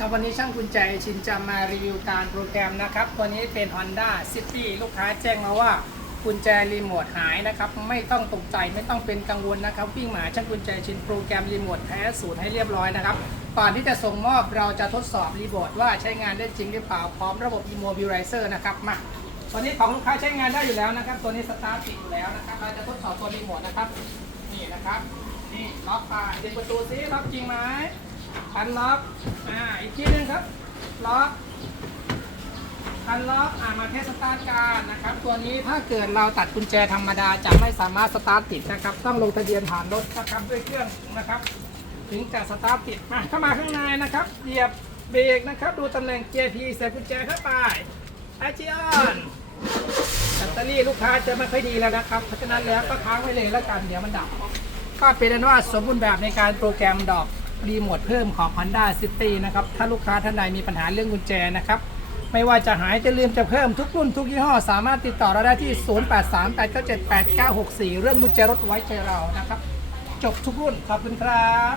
ครับวันนี้ช่างกุญแจชินจะมารีวิวการโปรแกรมนะครับ ตัวนี้เป็น Honda City ลูกค้าแจ้งมาว่ากุญแจรีโมทหายนะครับ ไม่ต้องตกใจไม่ต้องเป็นกังวลนะครับ วิ่งหมาช่างกุญแจชินโปรแกรมรีโมทแท้สูตรให้เรียบร้อยนะครับก่อนที่จะส่งมอบเราจะทดสอบรีโมทว่าใช้งานได้จริงหรือเปล่าพร้อมระบบ Immobilizer นะครับมาตัวนี้ของลูกค้าใช้งานได้อยู่แล้วนะครับ ตัวนี้สตาร์ทติดอยู่แล้วนะครับเราจะทดสอบตัวรีโมทนะครับนี่นะครับนี่ล็อกไปดึงประตูซิล็อกจริงไหม คันล็อก อ่า อีกทีหนึ่งครับ ล็อกคันล็อก อ่า มาเทสสตาร์ทการนะครับ ตัวนี้ถ้าเกิดเราตัดกุญแจธรรมดาจะไม่สามารถสตาร์ทติดนะครับ ต้องลงทะเบียนผ่านรถนะครับด้วยเครื่องนะครับ ถึงจะสตาร์ทติด มาเข้ามาข้างในนะครับ เหยียบเบรกนะครับ ดูตำแหน่งเกียร์พีใส่กุญแจเข้าไปไอจีออนแบตเตอรี่ลูกค้าจะไม่ค่อยดีแล้วนะครับ เพราะฉะนั้นแล้วก็ค้างไว้เลยแล้วกัน เดี๋ยวมันดับ ก็เป็นอันว่าสมบูรณ์แบบในการโปรแกรมดอก รีโมทเพิ่มของ Honda City นะครับ ถ้าลูกค้าท่านใดมีปัญหาเรื่องกุญแจนะครับ ไม่ว่าจะหายจะลืมจะเพิ่มทุกรุ่นทุกยี่ห้อ สามารถติดต่อเราได้ที่ 0838978964 เรื่องกุญแจรถไว้ใจเรานะครับ จบทุกรุ่นขอบคุณครับ